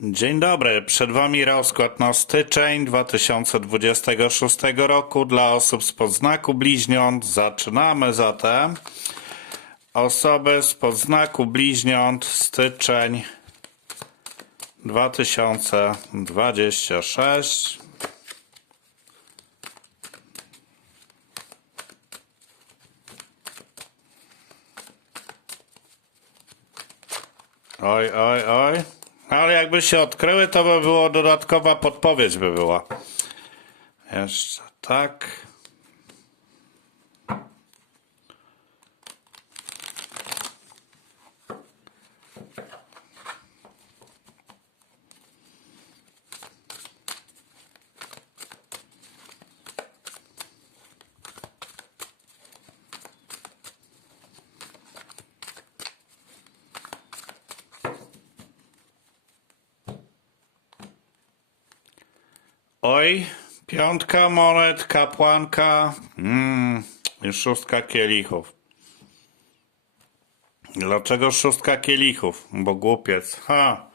Dzień dobry, przed Wami rozkład na styczeń 2026 roku dla osób z podznaku bliźniąt. Zaczynamy zatem. Osoby z podznaku bliźniąt, styczeń 2026. Oj, oj, oj. Ale jakby się odkryły, to by było dodatkowa podpowiedź by była. Jeszcze tak. Oj, piątka monet, kapłanka, mm, i szóstka kielichów. Dlaczego szóstka kielichów? Bo głupiec. Ha.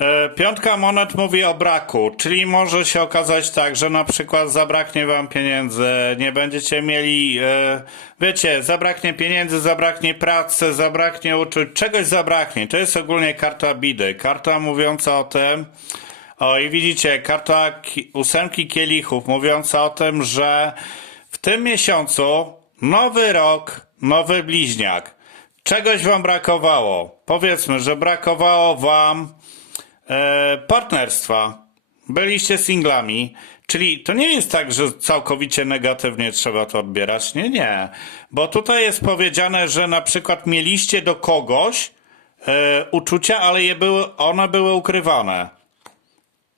E, Piątka monet mówi o braku, czyli może się okazać tak, że na przykład zabraknie wam pieniędzy, nie będziecie mieli, e, wiecie, zabraknie pieniędzy, zabraknie pracy, zabraknie uczuć, czegoś zabraknie. To jest ogólnie karta bidy, karta mówiąca o tym, o i widzicie, karta ki- ósemki kielichów mówiąca o tym, że w tym miesiącu nowy rok, nowy bliźniak. Czegoś wam brakowało. Powiedzmy, że brakowało wam e, partnerstwa. Byliście singlami. Czyli to nie jest tak, że całkowicie negatywnie trzeba to odbierać. Nie, nie. Bo tutaj jest powiedziane, że na przykład mieliście do kogoś e, uczucia, ale je były, one były ukrywane.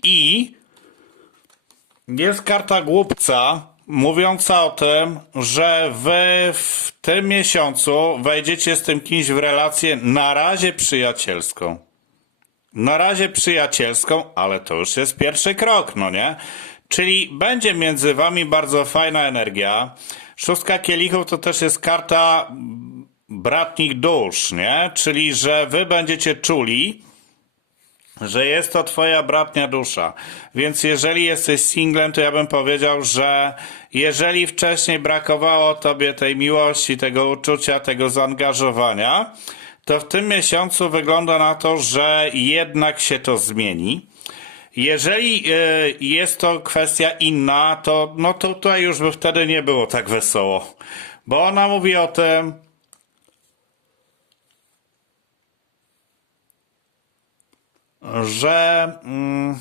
I jest karta głupca mówiąca o tym, że wy w tym miesiącu wejdziecie z tym kimś w relację na razie przyjacielską. Na razie przyjacielską, ale to już jest pierwszy krok, no nie? Czyli będzie między wami bardzo fajna energia. Szóstka kielichów to też jest karta bratnich dusz, nie? Czyli, że wy będziecie czuli, że jest to twoja bratnia dusza. Więc jeżeli jesteś singlem, to ja bym powiedział, że jeżeli wcześniej brakowało tobie tej miłości, tego uczucia, tego zaangażowania, to w tym miesiącu wygląda na to, że jednak się to zmieni. Jeżeli y, jest to kwestia inna, to no to tutaj już by wtedy nie było tak wesoło. Bo ona mówi o tym, że mm,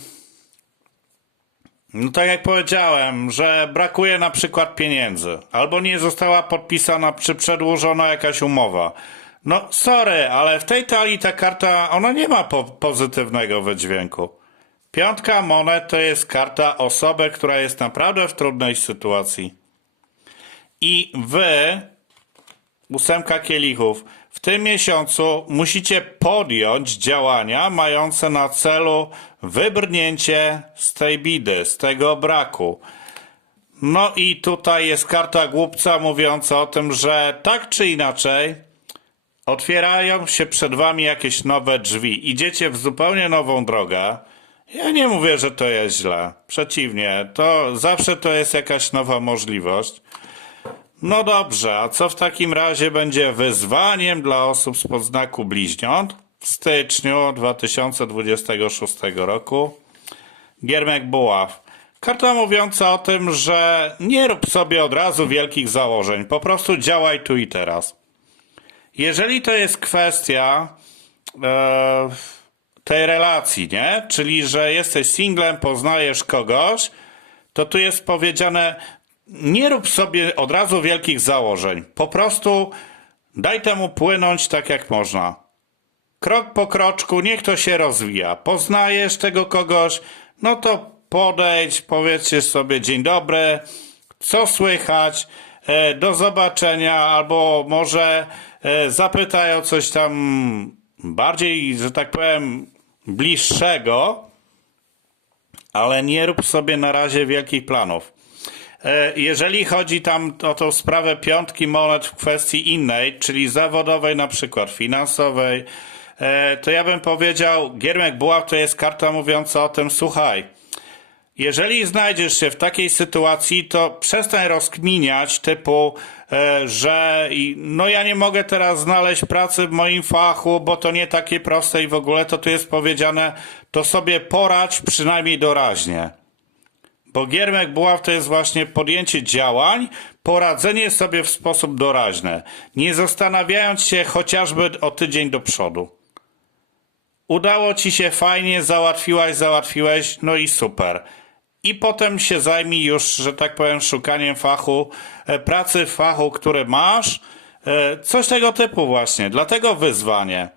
no tak jak powiedziałem, że brakuje na przykład pieniędzy, albo nie została podpisana czy przedłużona jakaś umowa. No sorry, ale w tej talii ta karta, ona nie ma po pozytywnego wydźwięku. Piątka monet to jest karta osoby, która jest naprawdę w trudnej sytuacji. I wy ósemka kielichów. W tym miesiącu musicie podjąć działania mające na celu wybrnięcie z tej bidy, z tego braku. No i tutaj jest karta głupca mówiąca o tym, że tak czy inaczej otwierają się przed wami jakieś nowe drzwi. Idziecie w zupełnie nową drogę. Ja nie mówię, że to jest źle. Przeciwnie, to zawsze to jest jakaś nowa możliwość. No dobrze, a co w takim razie będzie wyzwaniem dla osób z podznaku bliźniąt w styczniu 2026 roku? Giermek Buław. Karta mówiąca o tym, że nie rób sobie od razu wielkich założeń, po prostu działaj tu i teraz. Jeżeli to jest kwestia e, tej relacji, nie? Czyli, że jesteś singlem, poznajesz kogoś, to tu jest powiedziane, nie rób sobie od razu wielkich założeń. Po prostu daj temu płynąć tak jak można. Krok po kroczku, niech to się rozwija. Poznajesz tego kogoś, no to podejdź, powiedzcie sobie dzień dobry, co słychać, e, do zobaczenia, albo może e, zapytaj o coś tam bardziej, że tak powiem, bliższego, ale nie rób sobie na razie wielkich planów. E, Jeżeli chodzi tam o tą sprawę piątki monet w kwestii innej, czyli zawodowej, na przykład finansowej, e, to ja bym powiedział, Giermek Buław to jest karta mówiąca o tym, słuchaj, jeżeli znajdziesz się w takiej sytuacji, to przestań rozkminiać typu, e, że no ja nie mogę teraz znaleźć pracy w moim fachu, bo to nie takie proste i w ogóle to tu jest powiedziane, to sobie poradź przynajmniej doraźnie. Bo Giermek Buław to jest właśnie podjęcie działań, poradzenie sobie w sposób doraźny, nie zastanawiając się chociażby o tydzień do przodu. Udało ci się fajnie, załatwiłaś, załatwiłeś, no i super. I potem się zajmij już, że tak powiem, szukaniem fachu, e, pracy fachu, który masz, e, coś tego typu właśnie. Dlatego wyzwanie.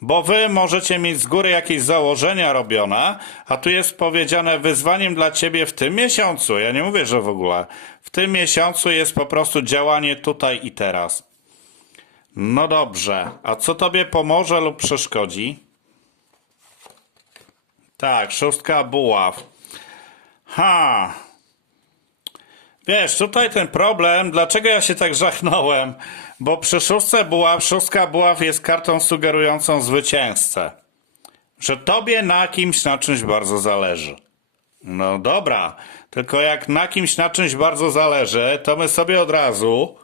Bo wy możecie mieć z góry jakieś założenia robione, a tu jest powiedziane wyzwaniem dla ciebie w tym miesiącu. Ja nie mówię, że w ogóle. W tym miesiącu jest po prostu działanie tutaj i teraz. No dobrze. A co tobie pomoże lub przeszkodzi? Tak, szóstka buław. Ha. Wiesz, tutaj ten problem, dlaczego ja się tak żachnąłem? Bo przy szóstce buław, szóstka buław jest kartą sugerującą zwycięzcę. Że tobie na kimś, na czymś bardzo zależy. No dobra, tylko jak na kimś, na czymś bardzo zależy, to my sobie od razu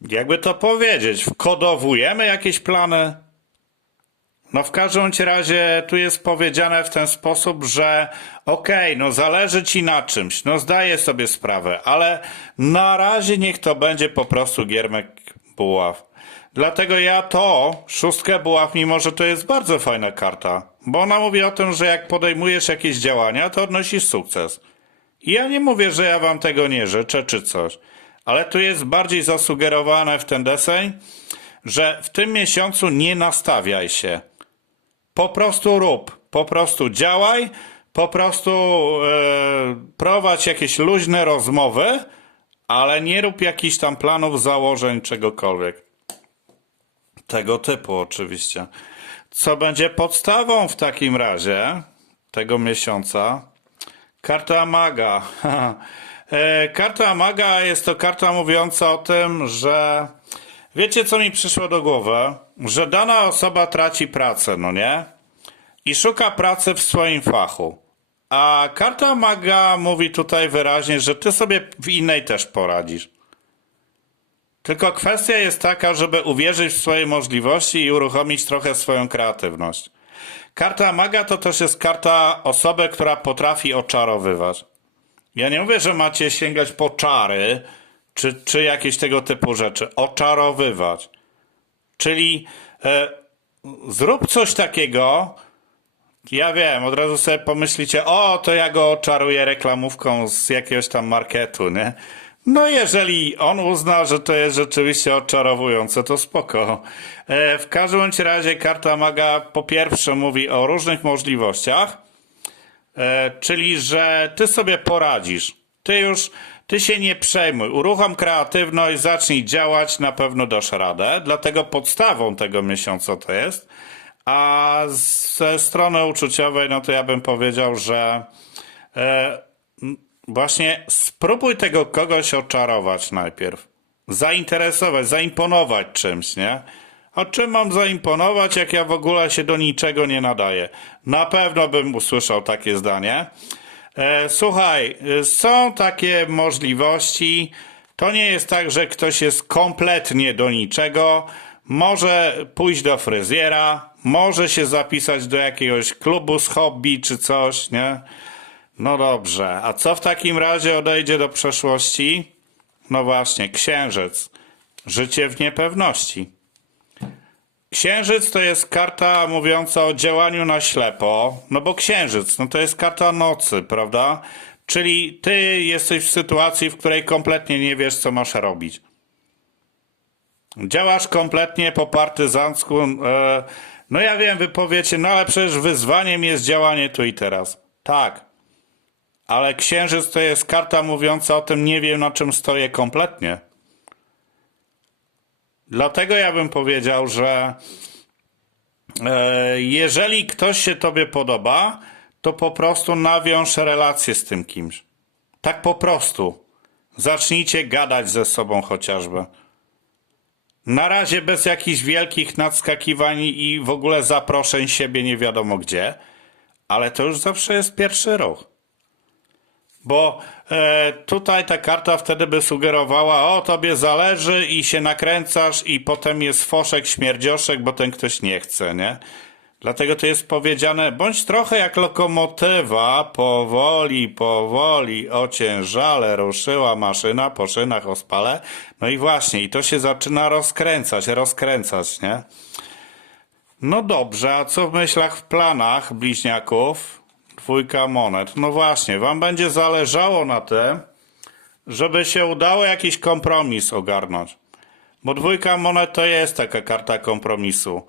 jakby to powiedzieć, wkodowujemy jakieś plany. No w każdym razie tu jest powiedziane w ten sposób, że okej, no zależy ci na czymś, no zdaję sobie sprawę, ale na razie niech to będzie po prostu giermek buław. Dlatego ja to, szóstkę buław, mimo że to jest bardzo fajna karta, bo ona mówi o tym, że jak podejmujesz jakieś działania, to odnosisz sukces. I ja nie mówię, że ja wam tego nie życzę czy coś, ale tu jest bardziej zasugerowane w ten deseń, że w tym miesiącu nie nastawiaj się. Po prostu rób, po prostu działaj, po prostu e, prowadź jakieś luźne rozmowy, ale nie rób jakichś tam planów, założeń, czegokolwiek. Tego typu oczywiście. Co będzie podstawą w takim razie tego miesiąca? Karta Maga. E, Karta Maga jest to karta mówiąca o tym, że wiecie co mi przyszło do głowy? Że dana osoba traci pracę, no nie? I szuka pracy w swoim fachu. A karta Maga mówi tutaj wyraźnie, że ty sobie w innej też poradzisz. Tylko kwestia jest taka, żeby uwierzyć w swoje możliwości i uruchomić trochę swoją kreatywność. Karta maga to też jest karta osoby, która potrafi oczarowywać. Ja nie mówię, że macie sięgać po czary, czy, czy jakieś tego typu rzeczy. Oczarowywać. Czyli e, zrób coś takiego, ja wiem, od razu sobie pomyślicie, o, to ja go oczaruję reklamówką z jakiegoś tam marketu, nie? No jeżeli on uzna, że to jest rzeczywiście oczarowujące, to spoko. E, w każdym razie karta maga po pierwsze mówi o różnych możliwościach, e, czyli że ty sobie poradzisz. Ty już, ty się nie przejmuj. Uruchom kreatywność, zacznij działać, na pewno dasz radę. Dlatego podstawą tego miesiąca to jest. A ze strony uczuciowej, no to ja bym powiedział, że e, właśnie spróbuj tego kogoś oczarować najpierw. Zainteresować, zaimponować czymś, nie? A czym mam zaimponować, jak ja w ogóle się do niczego nie nadaję? Na pewno bym usłyszał takie zdanie. E, słuchaj, e, są takie możliwości. To nie jest tak, że ktoś jest kompletnie do niczego. Może pójść do fryzjera, może się zapisać do jakiegoś klubu z hobby czy coś, nie? No dobrze, a co w takim razie odejdzie do przeszłości? No właśnie, księżyc. Życie w niepewności. Księżyc to jest karta mówiąca o działaniu na ślepo, no bo księżyc, no to jest karta nocy, prawda? Czyli ty jesteś w sytuacji, w której kompletnie nie wiesz, co masz robić. Działasz kompletnie po partyzancku. E, no ja wiem, wy powiecie, no ale przecież wyzwaniem jest działanie tu i teraz. Tak. Ale księżyc to jest karta mówiąca o tym, nie wiem na czym stoję kompletnie. Dlatego ja bym powiedział, że e, jeżeli ktoś się tobie podoba, to po prostu nawiąż relację z tym kimś. Tak po prostu. Zacznijcie gadać ze sobą chociażby. Na razie bez jakichś wielkich nadskakiwań i w ogóle zaproszeń siebie nie wiadomo gdzie, ale to już zawsze jest pierwszy ruch. Bo tutaj ta karta wtedy by sugerowała, o tobie zależy i się nakręcasz i potem jest foszek, śmierdzioszek, bo ten ktoś nie chce, nie? Dlatego to jest powiedziane, bądź trochę jak lokomotywa, powoli, powoli ociężale ruszyła maszyna po szynach ospale. No i właśnie, i to się zaczyna rozkręcać, rozkręcać, nie? No dobrze, a co w myślach, w planach bliźniaków? Dwójka monet. No właśnie, wam będzie zależało na tym, żeby się udało jakiś kompromis ogarnąć. Bo dwójka monet to jest taka karta kompromisu.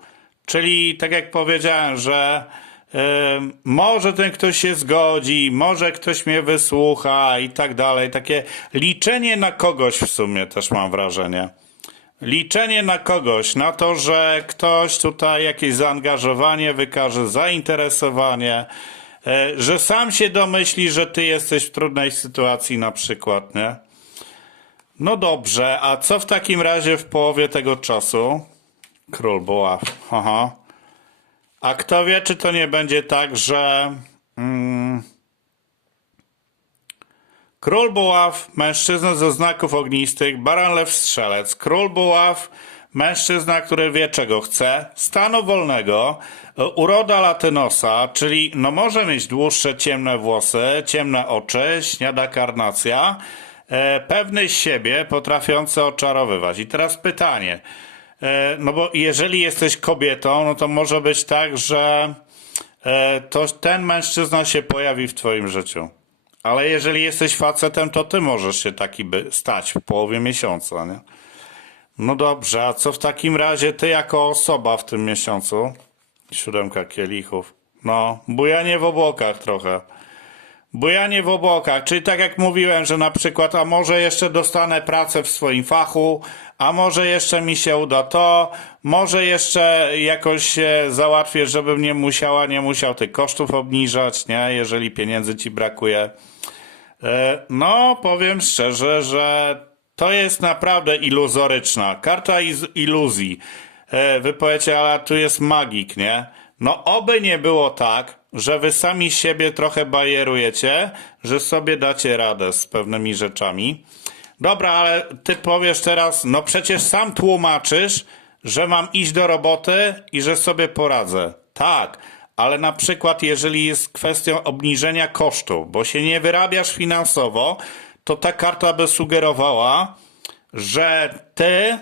Czyli tak jak powiedziałem, że y, może ten ktoś się zgodzi, może ktoś mnie wysłucha i tak dalej. Takie liczenie na kogoś w sumie też mam wrażenie. Liczenie na kogoś, na to, że ktoś tutaj jakieś zaangażowanie wykaże, zainteresowanie, że sam się domyśli, że ty jesteś w trudnej sytuacji na przykład, nie? No dobrze, a co w takim razie w połowie tego czasu? Król buław, aha. A kto wie, czy to nie będzie tak, że mm, król buław, mężczyzna ze znaków ognistych, baran lew strzelec, król buław, mężczyzna, który wie czego chce, stanu wolnego, e, uroda latynosa, czyli no może mieć dłuższe ciemne włosy, ciemne oczy, śniada karnacja, e, pewny siebie, potrafiący oczarowywać. I teraz pytanie, E, No bo jeżeli jesteś kobietą, no to może być tak, że to ten mężczyzna się pojawi w twoim życiu. Ale jeżeli jesteś facetem, to ty możesz się taki by stać w połowie miesiąca, nie? No dobrze, a co w takim razie ty jako osoba w tym miesiącu? Siódemka kielichów. No, bujanie w obłokach trochę. Bujanie w obłokach, czyli tak jak mówiłem, że na przykład, a może jeszcze dostanę pracę w swoim fachu, a może jeszcze mi się uda to, może jeszcze jakoś się załatwię, żebym nie musiała, nie musiał tych kosztów obniżać, nie, jeżeli pieniędzy ci brakuje. E, No, powiem szczerze, że to jest naprawdę iluzoryczna. Karta iz- iluzji. E, Wy powiecie, ale tu jest magik, nie? No, oby nie było tak, że wy sami siebie trochę bajerujecie, że sobie dacie radę z pewnymi rzeczami. Dobra, ale ty powiesz teraz, no przecież sam tłumaczysz, że mam iść do roboty i że sobie poradzę. Tak, ale na przykład jeżeli jest kwestią obniżenia kosztów, bo się nie wyrabiasz finansowo, to ta karta by sugerowała, że ty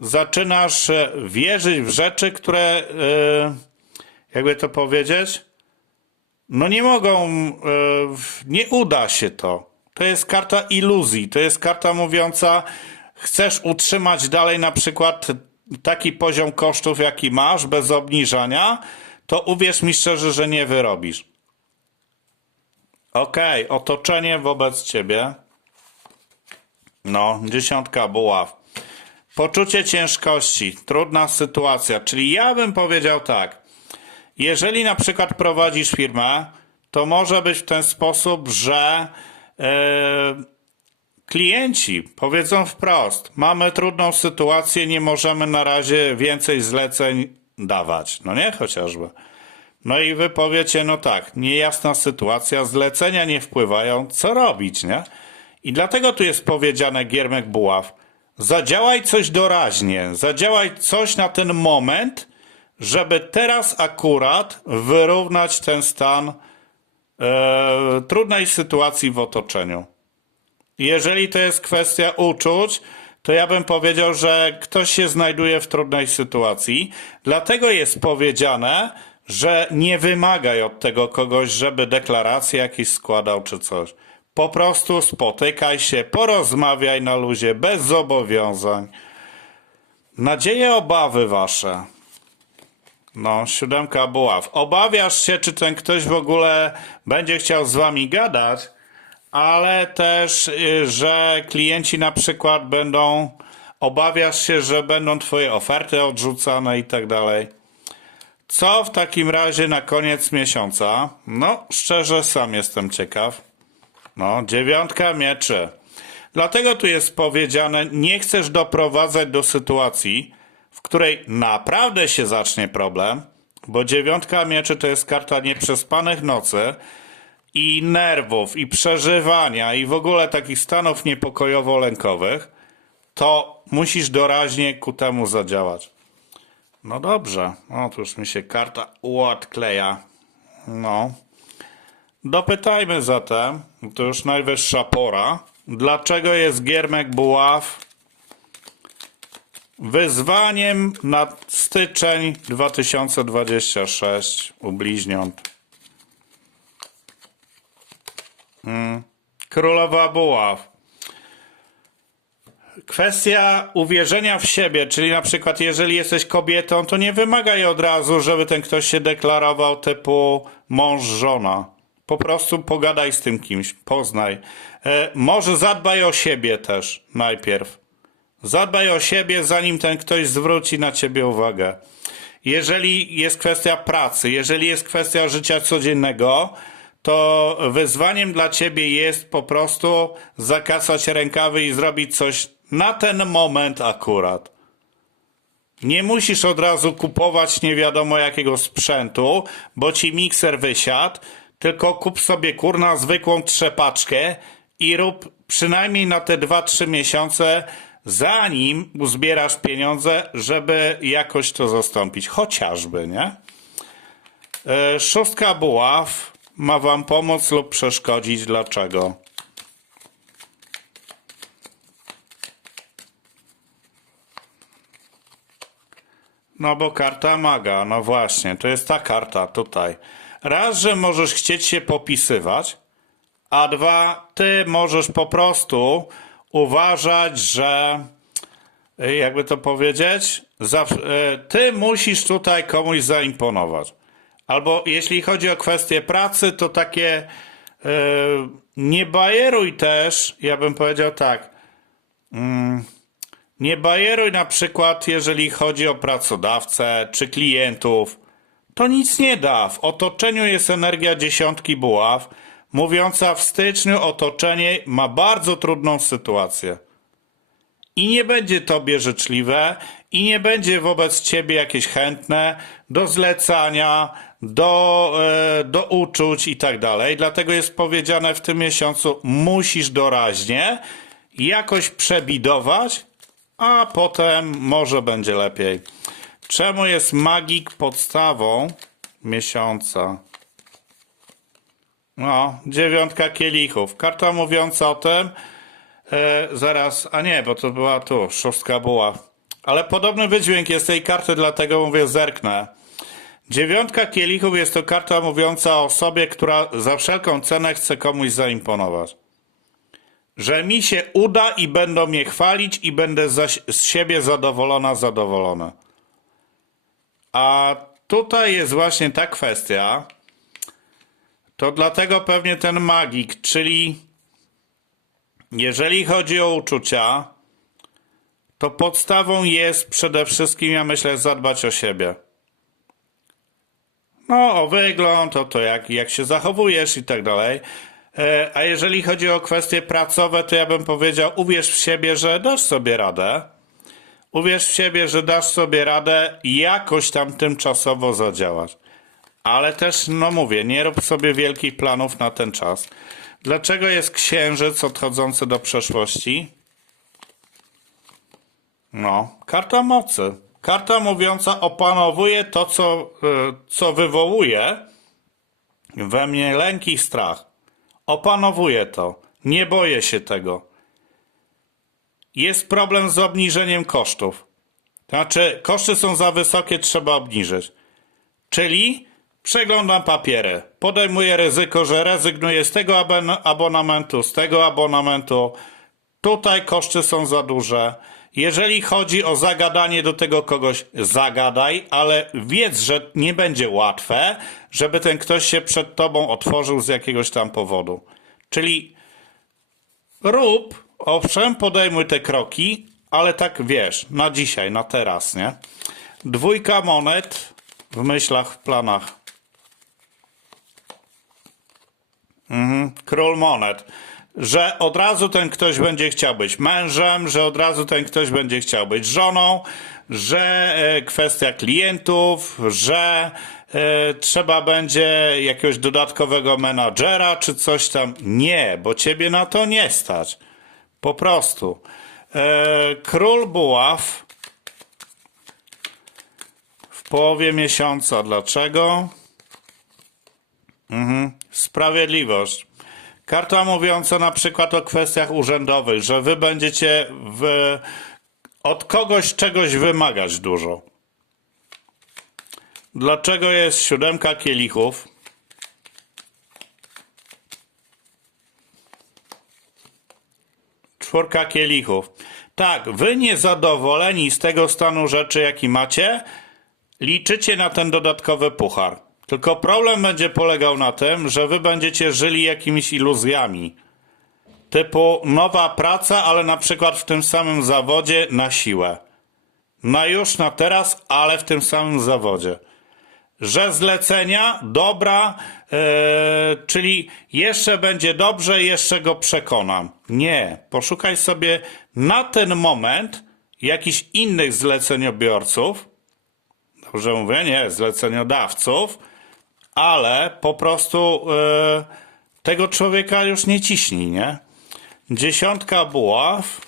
zaczynasz e, wierzyć w rzeczy, które, e, jakby to powiedzieć, no nie mogą, e, nie uda się to. To jest karta iluzji, to jest karta mówiąca, chcesz utrzymać dalej na przykład taki poziom kosztów, jaki masz, bez obniżania, to uwierz mi szczerze, że nie wyrobisz. Okej, otoczenie wobec ciebie. No, dziesiątka buław. Poczucie ciężkości, trudna sytuacja, czyli ja bym powiedział tak. Jeżeli na przykład prowadzisz firmę, to może być w ten sposób, że e, klienci powiedzą wprost: Mamy trudną sytuację, nie możemy na razie więcej zleceń dawać. No nie, chociażby. No i wy powiecie, no tak, niejasna sytuacja, zlecenia nie wpływają, co robić, nie? I dlatego tu jest powiedziane Giermek Buław, zadziałaj coś doraźnie, zadziałaj coś na ten moment, żeby teraz akurat wyrównać ten stan e, trudnej sytuacji w otoczeniu. Jeżeli to jest kwestia uczuć, to ja bym powiedział, że ktoś się znajduje w trudnej sytuacji. Dlatego jest powiedziane, że nie wymagaj od tego kogoś, żeby deklaracje jakieś składał czy coś. Po prostu spotykaj się, porozmawiaj na luzie, bez zobowiązań. Nadzieje, obawy wasze. No, siódemka buław. Obawiasz się, czy ten ktoś w ogóle będzie chciał z wami gadać, ale też, y, że klienci na przykład będą, obawiasz się, że będą twoje oferty odrzucane i tak dalej. Co w takim razie na koniec miesiąca? No, szczerze, sam jestem ciekaw. No, dziewiątka mieczy. Dlatego tu jest powiedziane, nie chcesz doprowadzać do sytuacji, w której naprawdę się zacznie problem, bo dziewiątka mieczy to jest karta nieprzespanych nocy i nerwów, i przeżywania, i w ogóle takich stanów niepokojowo-lękowych, to musisz doraźnie ku temu zadziałać. No dobrze, o tu już mi się karta uodkleja. No. Dopytajmy zatem, to już najwyższa pora, dlaczego jest Giermek Buław wyzwaniem na styczeń 2026 u bliźniąt. Królowa Buław. Kwestia uwierzenia w siebie, czyli na przykład jeżeli jesteś kobietą, to nie wymagaj od razu, żeby ten ktoś się deklarował typu mąż, żona. Po prostu pogadaj z tym kimś, poznaj. E, może zadbaj o siebie też najpierw. Zadbaj o siebie, zanim ten ktoś zwróci na ciebie uwagę. Jeżeli jest kwestia pracy, jeżeli jest kwestia życia codziennego, to wyzwaniem dla ciebie jest po prostu zakasać rękawy i zrobić coś na ten moment akurat. Nie musisz od razu kupować nie wiadomo jakiego sprzętu, bo ci mikser wysiadł, tylko kup sobie kurna zwykłą trzepaczkę i rób przynajmniej na te 2-3 miesiące, zanim uzbierasz pieniądze, żeby jakoś to zastąpić. Chociażby, nie? E, Szóstka buław ma wam pomóc lub przeszkodzić. Dlaczego? No bo karta maga, no właśnie, to jest ta karta tutaj. Raz, że możesz chcieć się popisywać, a dwa, ty możesz po prostu uważać, że y, jakby to powiedzieć, y, ty musisz tutaj komuś zaimponować. Albo jeśli chodzi o kwestię pracy, to takie y, nie bajeruj też, ja bym powiedział tak, nie bajeruj na przykład, jeżeli chodzi o pracodawcę czy klientów. To nic nie da. W otoczeniu jest energia dziesiątki buław, mówiąca w styczniu otoczenie ma bardzo trudną sytuację. I nie będzie tobie życzliwe, i nie będzie wobec ciebie jakieś chętne do zlecania, do, e, do uczuć i tak dalej. Dlatego jest powiedziane w tym miesiącu, musisz doraźnie jakoś przebidować, a potem może będzie lepiej. Czemu jest magik podstawą miesiąca? No, dziewiątka kielichów. Karta mówiąca o tym, e, zaraz, a nie, bo to była tu, szóstka była. Ale podobny wydźwięk jest tej karty, dlatego mówię zerknę. Dziewiątka kielichów jest to karta mówiąca o osobie, która za wszelką cenę chce komuś zaimponować że mi się uda i będą mnie chwalić i będę z siebie zadowolona, zadowolona. A tutaj jest właśnie ta kwestia. To dlatego pewnie ten magik, czyli jeżeli chodzi o uczucia, to podstawą jest przede wszystkim, ja myślę, zadbać o siebie. No, o wygląd, o to, jak, jak się zachowujesz i tak dalej. E, A jeżeli chodzi o kwestie pracowe, to ja bym powiedział, uwierz w siebie, że dasz sobie radę. Uwierz w siebie, że dasz sobie radę jakoś tam tymczasowo zadziałać. Ale też, no mówię, nie rób sobie wielkich planów na ten czas. Dlaczego jest księżyc odchodzący do przeszłości? No, karta mocy. Karta mówiąca opanowuje to, co, y, co wywołuje we mnie lęk i strach. Opanowuję to. Nie boję się tego. Jest problem z obniżeniem kosztów. To znaczy, koszty są za wysokie, trzeba obniżyć. Czyli przeglądam papiery. Podejmuję ryzyko, że rezygnuję z tego abon- abonamentu, z tego abonamentu. Tutaj koszty są za duże. Jeżeli chodzi o zagadanie do tego kogoś, zagadaj, ale wiedz, że nie będzie łatwe, żeby ten ktoś się przed tobą otworzył z jakiegoś tam powodu. Czyli rób, owszem, podejmuj te kroki, ale tak wiesz, na dzisiaj, na teraz, nie? Dwójka monet w myślach, w planach. Mhm. Król monet. że od razu ten ktoś będzie chciał być mężem, że od razu ten ktoś będzie chciał być żoną, że e, kwestia klientów, że e, trzeba będzie jakiegoś dodatkowego menadżera czy coś tam. Nie, bo ciebie na to nie stać. Po prostu. E, Król Buław w połowie miesiąca. Dlaczego? Mhm. Sprawiedliwość. Karta mówiąca na przykład o kwestiach urzędowych, że wy będziecie w, od kogoś czegoś wymagać dużo. Dlaczego jest siódemka kielichów? Czwórka kielichów. Tak, wy niezadowoleni z tego stanu rzeczy, jaki macie, liczycie na ten dodatkowy puchar. Tylko problem będzie polegał na tym, że wy będziecie żyli jakimiś iluzjami. Typu nowa praca, ale na przykład w tym samym zawodzie na siłę. Na już, na teraz, ale w tym samym zawodzie. Że zlecenia, dobra, e, czyli jeszcze będzie dobrze, jeszcze go przekonam. Nie, poszukaj sobie na ten moment jakichś innych zleceniobiorców, dobrze mówię, nie, zleceniodawców, ale po prostu e, tego człowieka już nie ciśnij, nie? Dziesiątka buław.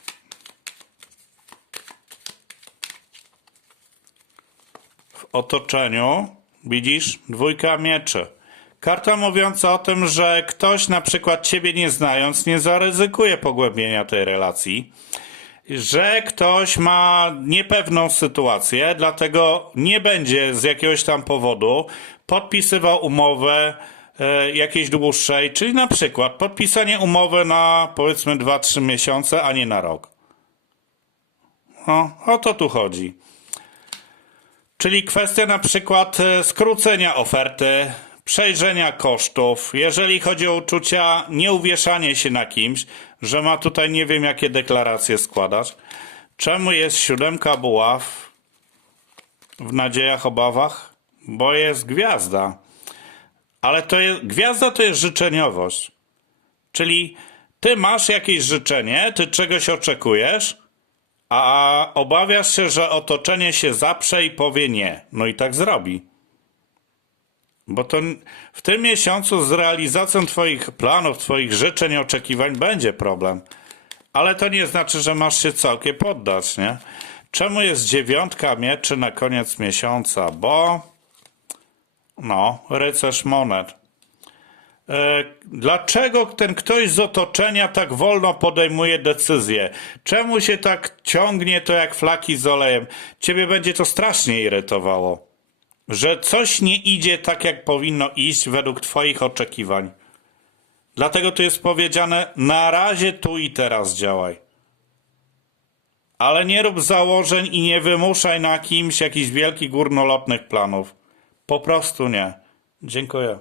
W otoczeniu widzisz dwójka mieczy. Karta mówiąca o tym, że ktoś na przykład ciebie nie znając nie zaryzykuje pogłębienia tej relacji że ktoś ma niepewną sytuację, dlatego nie będzie z jakiegoś tam powodu podpisywał umowę e, jakiejś dłuższej, czyli na przykład podpisanie umowy na powiedzmy 2-3 miesiące, a nie na rok. O, o to tu chodzi. Czyli kwestia na przykład e, skrócenia oferty, przejrzenia kosztów. Jeżeli chodzi o uczucia, nie uwieszanie się na kimś, że ma tutaj nie wiem jakie deklaracje składać. Czemu jest siódemka buław w nadziejach, obawach? Bo jest gwiazda. Ale to jest, gwiazda to jest życzeniowość. Czyli ty masz jakieś życzenie, ty czegoś oczekujesz, a obawiasz się, że otoczenie się zaprze i powie nie. No i tak zrobi. Bo to w tym miesiącu z realizacją Twoich planów, Twoich życzeń, oczekiwań będzie problem. Ale to nie znaczy, że masz się całkiem poddać, nie? Czemu jest dziewiątka mieczy na koniec miesiąca? Bo, no, rycerz monet. E, Dlaczego ten ktoś z otoczenia tak wolno podejmuje decyzje? Czemu się tak ciągnie to jak flaki z olejem? Ciebie będzie to strasznie irytowało że coś nie idzie tak, jak powinno iść według Twoich oczekiwań. Dlatego tu jest powiedziane: na razie tu i teraz działaj. Ale nie rób założeń i nie wymuszaj na kimś jakichś wielkich górnolotnych planów. Po prostu nie. Dziękuję.